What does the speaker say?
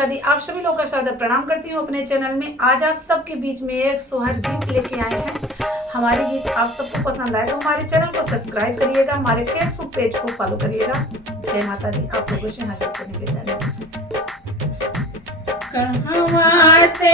माता दी। आप सभी लोगों का सादर प्रणाम करती हूँ अपने चैनल में। आज आप सबके बीच में एक सुहाग गीत लेके आए हैं। हमारे गीत आप सबको पसंद आए तो हमारे चैनल को सब्सक्राइब करिएगा, हमारे फेसबुक पेज को फॉलो करिएगा। जय माता दी। आप लोगों से हाजिर करने के धन्यवाद। कहवा से